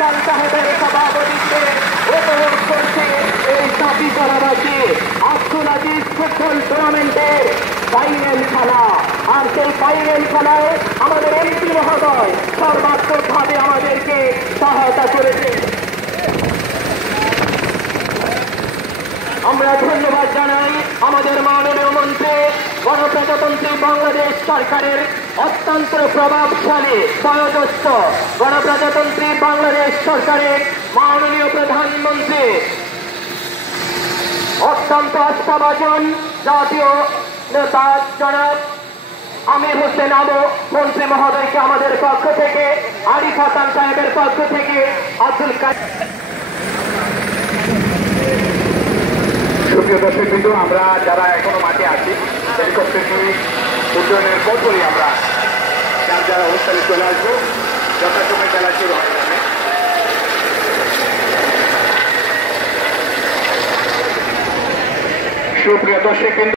হাসান সাহেবের সভাপতিত্বে উপভোগ করছে এই চাপিতলাবাসী আব্দুল আজিজ ফুটবল টুর্নামেন্টের ফাইনাল খেলা। আর সেই ফাইনাল খেলায় আমাদের এমপি মহোদয় সর্বাত্মকভাবে আমাদেরকে সহায়তা করেছে। আমরা ধন্যবাদ জানাই আমাদের মাননীয় মন্ত্রী গণপ্রজাতন্ত্রী বাংলাদেশ সরকারের অত্যন্ত প্রভাবশালী বয়োজ্যেষ্ঠ গণপ্রজাতন্ত্রী বাংলাদেশ সরকারের মাননীয় প্রধানমন্ত্রী অত্যন্ত আস্থাভাজন জাতীয় নেতা জনাব আমির হোসেন আবু মন্ত্রী মহোদয়কে আমাদের পক্ষ থেকে, আরিফ হাসান সাহেবের পক্ষ থেকে, আব্দুল কাদের। সুপ্রিয় দর্শকবৃন্দ, আমরা যারা এখনো মাঠে আছি হেলিকপ্টারটি উড্ডয়নের পরপরই আমরা যার যারা অবস্থানে চলে আসবো, যথাসময় খেলা শুরু হবে। সুপ্রিয় দর্শকবৃন্দ।